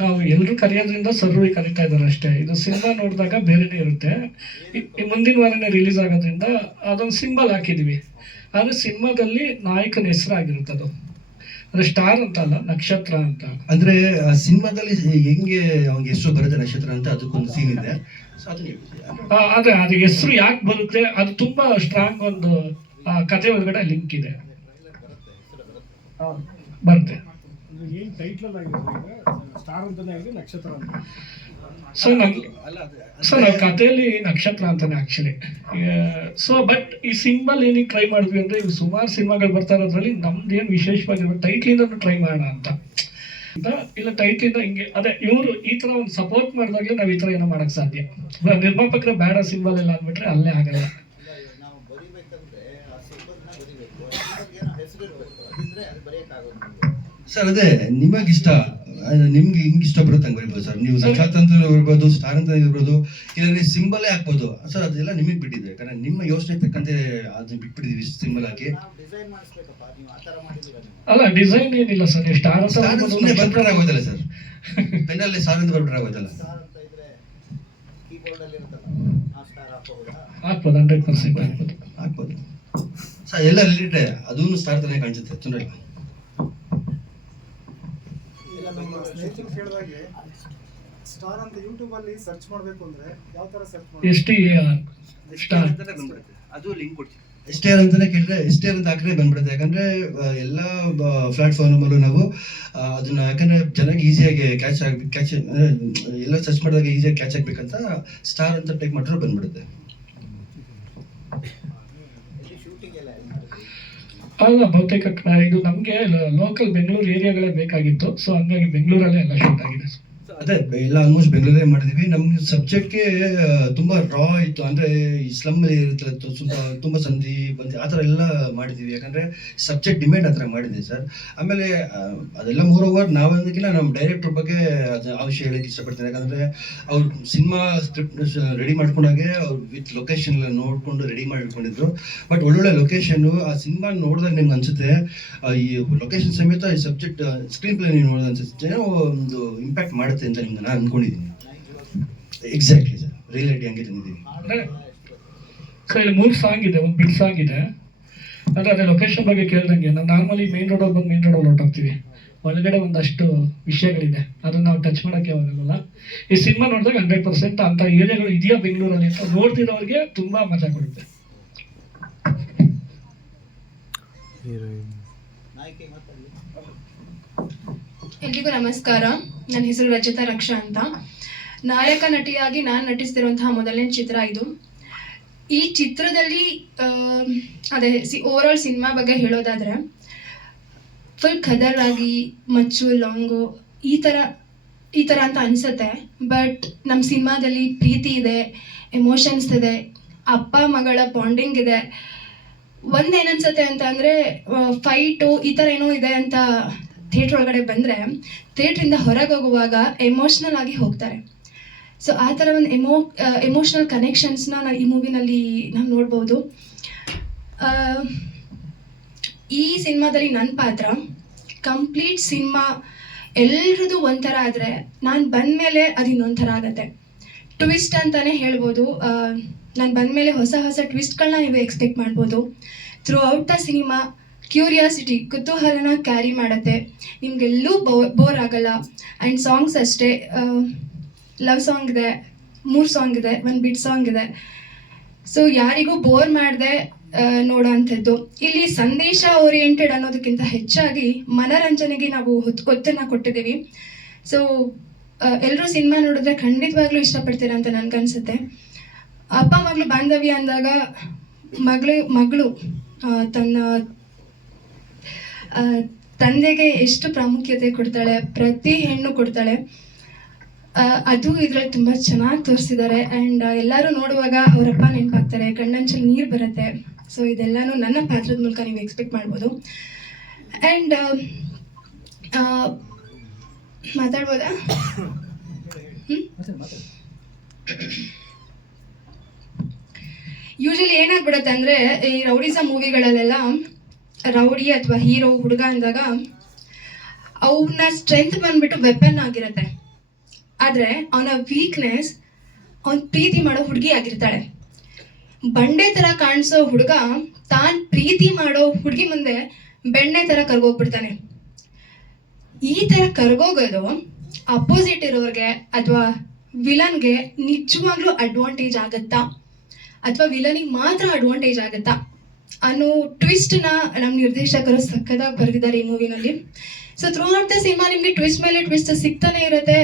ನಾವು ಎಲ್ಲರೂ ಕರೆಯೋದ್ರಿಂದ ಸರ್ವಿ ಕರೀತಾ ಇದ್ದಾರೆ ಅಷ್ಟೇ. ಇದು ಸಿನಿಮಾ ನೋಡಿದಾಗ ಬೇರೆನೇ ಇರುತ್ತೆ. ಈ ಮುಂದಿನ ವಾರನೇ ರಿಲೀಸ್ ಆಗೋದ್ರಿಂದ ಅದೊಂದು ಸಿಂಬಲ್ ಹಾಕಿದೀವಿ. ಆದರೆ ಸಿನಿಮಾದಲ್ಲಿ ನಾಯಕನ ಹೆಸರಾಗಿರುತ್ತೆ ಅದು. ಅಂದ್ರೆ ಸ್ಟಾರ್ ಅಂತ ಅಲ್ಲ, ನಕ್ಷತ್ರ ಅಂತ. ಅಂದ್ರೆ ಸಿನಿಮಾದಲ್ಲಿ ಹೆಂಗೆ ಅವ್ನಿಗೆ ಹೆಸರು ಬರುತ್ತೆ ನಕ್ಷತ್ರ ಅಂತ, ಅದಕ್ಕೊಂದು ಸೀನ್ ಇದೆ. ಅದೇ ಅದು ಹೆಸರು ಯಾಕೆ ಬರುತ್ತೆ, ಅದು ತುಂಬಾ ಸ್ಟ್ರಾಂಗ್ ಒಂದು ಕಥೆ ಒಳಗಡೆ ಲಿಂಕ್ ಇದೆ. ಬರುತ್ತೆ. ಸೊ ನಾವು ಕಥೆಯಲ್ಲಿ ನಕ್ಷತ್ರ ಅಂತಾನೆ ಆಕ್ಚುಲಿ. ಸೊ ಬಟ್ ಈ ಸಿಂಬಲ್ ಏನಕ್ಕೆ ಟ್ರೈ ಮಾಡಿದ್ವಿ ಅಂದ್ರೆ, ಇವು ಸುಮಾರು ಸಿನಿಮಾಗಳು ಬರ್ತಾ ಇರೋದ್ರಲ್ಲಿ ನಮ್ದೇನು ವಿಶೇಷವಾಗಿರೋ ಟೈಟ್ಲಿಂದ ಟ್ರೈ ಮಾಡೋಣ ಅಂತ. ಇಲ್ಲ ಟೈಟ್ಲಿಂದ ಹಿಂಗೆ ಅದೇ ಇವರು ಈ ತರ ಒಂದು ಸಪೋರ್ಟ್ ಮಾಡಿದಾಗಲೇ ನಾವು ಈ ತರ ಏನೋ ಮಾಡಕ್ ಸಾಧ್ಯ. ನಿರ್ಮಾಪಕರ ಬೇಡ ಸಿಂಬಲ್ ಎಲ್ಲ ಅಂದ್ಬಿಟ್ರೆ ಅಲ್ಲೇ ಆಗಲ್ಲ. ಸರ್ ಅದೇ ನಿಮಗಿಷ್ಟ, ನಿಮ್ಗೆ ಹಿಂಗೆ ಇಷ್ಟ ಬರುತ್ತೆ ಹಂಗೆ ಬರಿಬೋದು ಸರ್. ನೀವು ನಕ್ಷತ್ರ ಅಂತ ಇರ್ಬೋದು, ಸ್ಟಾರ್ ಅಂತ ಇರ್ಬೋದು, ಇಲ್ಲ ಸಿಂಬಲೇ ಹಾಕ್ಬೋದು ಸರ್. ಅದೆಲ್ಲ ನಿಮಗೆ ಬಿಟ್ಟಿದೆ, ಯಾಕಂದ್ರೆ ನಿಮ್ಮ ಯೋಚನೆ ತಕ್ಕಂತೆ ಅದನ್ನ ಬಿಟ್ಬಿಟ್ಟಿದೀವಿ ಸಿಂಬಲ್ ಹಾಕಿ. ಅಲ್ಲ ಡಿಸೈನ್ ಏನಿಲ್ಲ ಸರ್. ಸ್ಟಾರ್ ಸುಮ್ಮನೆ ಬರ್ಬಿಟ್ರೆ ಆಗೋದಲ್ಲ ಸರ್. ಪೆನ್ನಲ್ಲಿ ಸ್ಟಾರ್ ಅಂತ ಬರ್ಬಿಟ್ರೆ ಆಗೋದಲ್ಲ. ಹಾಕ್ಬೋದು, 100% ಹಾಕ್ಬೋದು ಸರ್. ಎಲ್ಲ ರಿಲೇಟೆಡ್ ಅದೂ ಸ್ಟಾರ್ ತಾನೇ ಕಾಣಿಸುತ್ತೆ, ತೊಂದರೆ ಇಲ್ಲ. ಕೇಳಿದಾಗೆ ಸ್ಟಾರ್ ಅಂತ ಯೂಟ್ಯೂಬ್ ಅಲ್ಲಿ ಸರ್ಚ್ ಮಾಡಬೇಕು ಅಂದ್ರೆ ಯಾವ ತರ ಸರ್ಚ್ ಮಾಡಬೇಕು? ಸ್ಟಾರ್ ಅಂತಾನೆ ಬಂದ್ಬಿಡುತ್ತೆ. ಅದು ಲಿಂಕ್ ಕೊಡ್ತೀವಿ. ಸ್ಟಾರ್ ಅಂತಾನೆ ಕೇಳಿದ್ರೆ ಸ್ಟಾರ್ ಅಂತ ಹಾಕಿದ್ರೆ ಬಂದ್ಬಿಡುತ್ತೆ. ಯಾಕಂದ್ರೆ ಎಲ್ಲ ಪ್ಲಾಟ್ಫಾರ್ಮ್ ಅಲ್ಲೂ ನಾವು ಅದನ್ನ, ಯಾಕಂದ್ರೆ ಚೆನ್ನಾಗಿ ಈಸಿಯಾಗಿ ಕ್ಯಾಚ್ ಎಲ್ಲ ಸರ್ಚ್ ಮಾಡಿದಾಗ ಈಸಿಯಾಗಿ ಕ್ಯಾಚ್ ಆಗ್ಬೇಕಂತ ಸ್ಟಾರ್ ಅಂತ ಟೈಪ್ ಮಾಡಿದ್ರೆ ಬಂದ್ಬಿಡುತ್ತೆ. ಅಲ್ಲ ಬಹುತೇಕ ಇದು ನಮಗೆ ಲೋಕಲ್ ಬೆಂಗಳೂರು ಏರಿಯಾಗಳೇ ಬೇಕಾಗಿತ್ತು. ಸೊ ಹಂಗಾಗಿ ಬೆಂಗಳೂರಲ್ಲೇ ಎಲ್ಲ ಶೂಟ್ ಆಗಿದೆ. ಅದೇ ಎಲ್ಲ ಆಲ್ಮೋಸ್ಟ್ ಬೆಂಗಳೂರೇ ಮಾಡಿದ್ವಿ. ನಮ್ಗೆ ಸಬ್ಜೆಕ್ಟ್ಗೆ ತುಂಬಾ ರಾ ಇತ್ತು. ಅಂದ್ರೆ ಈ ಸ್ಲಮ್ ಇರುತ್ತೆ, ತುಂಬಾ ಸಂಧಿ ಬಂದಿ ಆ ಥರ ಎಲ್ಲ ಮಾಡಿದ್ವಿ. ಯಾಕಂದ್ರೆ ಸಬ್ಜೆಕ್ಟ್ ಡಿಮ್ಯಾಂಡ್ ಆ ಥರ ಮಾಡಿದ್ವಿ ಸರ್. ಆಮೇಲೆ ಅದೆಲ್ಲ ಮೋರ್ ಓವರ್ ನಾವಂದಕ್ಕಿಂತ ನಮ್ಮ ಡೈರೆಕ್ಟರ್ ಬಗ್ಗೆ ಅದು ಆ ವಿಷಯ ಹೇಳಕ್ಕೆ ಇಷ್ಟಪಡ್ತೀನಿ. ಯಾಕಂದ್ರೆ ಅವ್ರು ಸಿನಿಮಾ ಸ್ಕ್ರಿಪ್ಟ್ ರೆಡಿ ಮಾಡ್ಕೊಂಡಾಗೆ ಅವ್ರು ವಿತ್ ಲೊಕೇಶನ್ ಎಲ್ಲ ನೋಡ್ಕೊಂಡು ರೆಡಿ ಮಾಡಿಕೊಂಡಿದ್ರು. ಬಟ್ ಒಳ್ಳೊಳ್ಳೆ ಲೊಕೇಶನ್, ಆ ಸಿನಿಮಾ ನೋಡಿದಾಗ ನಿಮ್ಗೆ ಅನ್ಸುತ್ತೆ ಈ ಲೊಕೇಶನ್ ಸಮೇತ ಈ ಸಬ್ಜೆಕ್ಟ್ ಸ್ಕ್ರೀನ್ ಪ್ಲೇ ನೀವು ನೋಡೋದು ಅನ್ಸುತ್ತೆ ಒಂದು ಇಂಪ್ಯಾಕ್ಟ್ ಮಾಡುತ್ತೆ ಅಂತ ನಿಮ್ಗೆ ನಾನು ಅನ್ಕೊಂಡಿದ್ದೀನಿ. ಎಕ್ಸಾಕ್ಟ್ಲಿ ಸರ್, ರಿಯಾಲಿಟಿ ಹಂಗೆ ತಂದಿದ್ದೀವಿ. ಸೊ ಇಲ್ಲಿ 3 ಸಾಂಗ್ ಇದೆ, ಒಂದು ಬಿಟ್ ಸಾಂಗ್ ಇದೆ. ಅಂದರೆ ಅದೇ ಲೊಕೇಶನ್ ಬಗ್ಗೆ ಕೇಳ್ದಂಗೆ ನಾವು ನಾರ್ಮಲಿ ಮೇನ್ ರೋಡಲ್ಲಿ ಬಂದು ಮೇನ್ ರೋಡಲ್ಲಿ ಹೊರಟೋಗ್ತೀವಿ. ಒಳಗಡೆ ಒಂದಷ್ಟು ವಿಷಯಗಳಿದೆ, ಅದನ್ನ ನಾವು ಟಚ್ ಮಾಡೋಕ್ಕೆ ಹೋಗಲ್ಲ. ಈ ಸಿನಿಮಾ ನೋಡಿದಾಗ 100% ಅಂತ ಏರಿಯಾಗಳು ಇದೆಯಾ ಬೆಂಗಳೂರಲ್ಲಿ ಅಂತ ನೋಡ್ತಿರೋರಿಗೆ ತುಂಬಾ ಮಜಾ ಕೊಡುತ್ತೆ. ಎಲ್ರಿಗೂ ನಮಸ್ಕಾರ. ನನ್ನ ಹೆಸರು ರಚಿತಾ ರಕ್ಷಾ ಅಂತ. ನಾಯಕ ನಟಿಯಾಗಿ ನಾನು ನಟಿಸ್ತಿರುವಂತಹ ಮೊದಲನೇ ಚಿತ್ರ ಇದು. ಈ ಚಿತ್ರದಲ್ಲಿ ಅದೇ ಓವರ್ ಆಲ್ ಸಿನಿಮಾ ಬಗ್ಗೆ ಹೇಳೋದಾದರೆ, ಫುಲ್ ಖದರ್ ಆಗಿ ಮಚ್ಚು ಲಾಂಗು ಈ ಥರ ಅಂತ ಅನಿಸುತ್ತೆ. ಬಟ್ ನಮ್ಮ ಸಿನಿಮಾದಲ್ಲಿ ಪ್ರೀತಿ ಇದೆ, ಎಮೋಷನ್ಸ್ ಇದೆ, ಅಪ್ಪ ಮಗಳ ಬಾಂಡಿಂಗ್ ಇದೆ. ಒಂದೇನನ್ಸುತ್ತೆ ಅಂತ ಅಂದರೆ, ಫೈಟು ಈ ಥರ ಏನೋ ಇದೆ ಅಂತ ಥಿಯೇಟ್ರ್ ಒಳಗಡೆ ಬಂದರೆ ಥಿಯೇಟ್ರಿಂದ ಹೊರಗೆ ಹೋಗುವಾಗ ಎಮೋಷ್ನಲ್ ಆಗಿ ಹೋಗ್ತಾರೆ. ಸೊ ಆ ಥರ ಒಂದು ಎಮೋಷ್ನಲ್ ಕನೆಕ್ಷನ್ಸ್ನ ನಾನು ಈ ಮೂವಿನಲ್ಲಿ ನಾವು ನೋಡ್ಬೋದು. ಈ ಸಿನಿಮಾದಲ್ಲಿ ನನ್ನ ಪಾತ್ರ ಕಂಪ್ಲೀಟ್ ಸಿನಿಮಾ ಎಲ್ರದ್ದು ಒಂಥರ ಆದರೆ, ನಾನು ಬಂದಮೇಲೆ ಅದು ಇನ್ನೊಂಥರ ಆಗುತ್ತೆ. ಟ್ವಿಸ್ಟ್ ಅಂತಲೇ ಹೇಳ್ಬೋದು. ನಾನು ಬಂದಮೇಲೆ ಹೊಸ ಹೊಸ ಟ್ವಿಸ್ಟ್ಗಳನ್ನ ನೀವು ಎಕ್ಸ್ಪೆಕ್ಟ್ ಮಾಡ್ಬೋದು. Throughout the cinema curiosity, ಕುತೂಹಲನ ಕ್ಯಾರಿ ಮಾಡುತ್ತೆ. ನಿಮಗೆಲ್ಲೂ ಬೋರ್ ಆಗಲ್ಲ. ಆ್ಯಂಡ್ ಸಾಂಗ್ಸ್ ಅಷ್ಟೇ, ಲವ್ ಸಾಂಗ್ ಇದೆ, 3 ಸಾಂಗ್ ಇದೆ, 1 ಬಿಟ್ ಸಾಂಗ್ ಇದೆ. ಸೊ ಯಾರಿಗೂ ಬೋರ್ ಮಾಡದೆ ನೋಡೋ ಅಂಥದ್ದು. ಇಲ್ಲಿ ಸಂದೇಶ ಓರಿಯೆಂಟೆಡ್ ಅನ್ನೋದಕ್ಕಿಂತ ಹೆಚ್ಚಾಗಿ ಮನರಂಜನೆಗೆ ನಾವು ಒತ್ತನ್ನು ಕೊಟ್ಟಿದ್ದೀವಿ. ಸೊ ಎಲ್ಲರೂ ಸಿನಿಮಾ ನೋಡಿದ್ರೆ ಖಂಡಿತವಾಗ್ಲೂ ಇಷ್ಟಪಡ್ತೀರ ಅಂತ ನನಗನ್ಸುತ್ತೆ. ಅಪ್ಪ ಮಗಳು ಬಾಂಧವ್ಯ ಅಂದಾಗ ಮಗಳು ತನ್ನ ತಂದೆಗೆ ಎಷ್ಟು ಪ್ರಾಮುಖ್ಯತೆ ಕೊಡ್ತಾಳೆ, ಪ್ರತಿ ಹೆಣ್ಣು ಕೊಡ್ತಾಳೆ. ಅದು ಇದರಲ್ಲಿ ತುಂಬ ಚೆನ್ನಾಗಿ ತೋರಿಸಿದ್ದಾರೆ. ಆ್ಯಂಡ್ ಎಲ್ಲರೂ ನೋಡುವಾಗ ಅವರಪ್ಪ ನೆನಪಾಗ್ತಾರೆ, ಕಣ್ಣಂಚಲ್ಲಿ ನೀರು ಬರುತ್ತೆ. ಸೊ ಇದೆಲ್ಲನೂ ನನ್ನ ಪಾತ್ರದ ಮೂಲಕ ನೀವು ಎಕ್ಸ್ಪೆಕ್ಟ್ ಮಾಡ್ಬೋದು. ಆ್ಯಂಡ್ ಮಾತಾಡ್ಬೋದಾ? ಯೂಶಲಿ ಏನಾಗ್ಬಿಡುತ್ತೆ ಅಂದರೆ, ಈ ರೌಡಿಸಮ್ ಮೂವಿಗಳಲ್ಲೆಲ್ಲ ರೌಡಿ ಅಥವಾ ಹೀರೋ ಹುಡುಗ ಅಂದಾಗ ಅವನ ಸ್ಟ್ರೆಂತ್ ಬಂದ್ಬಿಟ್ಟು ವೆಪನ್ ಆಗಿರುತ್ತೆ. ಆದರೆ ಅವನ ವೀಕ್ನೆಸ್ ಅವನ್ ಪ್ರೀತಿ ಮಾಡೋ ಹುಡುಗಿ ಆಗಿರ್ತಾಳೆ. ಬಂಡೆ ಥರ ಕಾಣಿಸೋ ಹುಡುಗ ತಾನು ಪ್ರೀತಿ ಮಾಡೋ ಹುಡುಗಿ ಮುಂದೆ ಬೆಣ್ಣೆ ಥರ ಕರ್ಗೋಗ್ಬಿಡ್ತಾನೆ. ಈ ಥರ ಕರ್ಗೋಗೋದು ಅಪೋಸಿಟ್ ಇರೋರಿಗೆ ಅಥವಾ ವಿಲನ್ಗೆ ನಿಜವಾಗ್ಲೂ ಅಡ್ವಾಂಟೇಜ್ ಆಗುತ್ತಾ ಅಥವಾ ವಿಲನಿಗೆ ಮಾತ್ರ ಅಡ್ವಾಂಟೇಜ್ ಆಗುತ್ತಾ ಅನ್ನೋ ಟ್ವಿಸ್ಟ್ನ ನಮ್ಮ ನಿರ್ದೇಶಕರು ಸಕ್ಕದಾಗಿ ಬರೆದಿದ್ದಾರೆ ಈ ಮೂವಿನಲ್ಲಿ. So throughout the cinema ನಿಮಗೆ ಟ್ವಿಸ್ಟ್ ಮೇಲೆ ಟ್ವಿಸ್ಟ್ ಸಿಗ್ತಾನೆ ಇರುತ್ತೆ.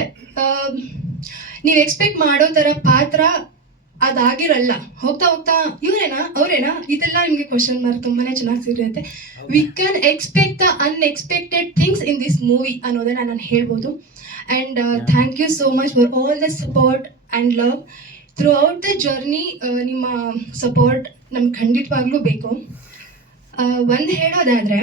ನೀವು ಎಕ್ಸ್ಪೆಕ್ಟ್ ಮಾಡೋ ಥರ ಪಾತ್ರ ಅದಾಗಿರಲ್ಲ. ಹೋಗ್ತಾ ಹೋಗ್ತಾ ಇವರೇನಾ ಅವರೇನಾ ಇದೆಲ್ಲ ನಿಮಗೆ ಕ್ವಶನ್ ಮಾರ್ಕ್ ತುಂಬಾನೇ ಚೆನ್ನಾಗಿ ಸಿಗುತ್ತೆ. We can expect the unexpected things in this movie ಅನ್ನೋದನ್ನ ನಾನು ಹೇಳ್ಬೋದು. And thank you so much for all the support and love throughout the journey. ನಿಮ್ಮ ಸಪೋರ್ಟ್ ನಮ್ಗೆ ಖಂಡಿತವಾಗ್ಲೂ ಬೇಕು. ಒಂದು ಹೇಳೋದಾದರೆ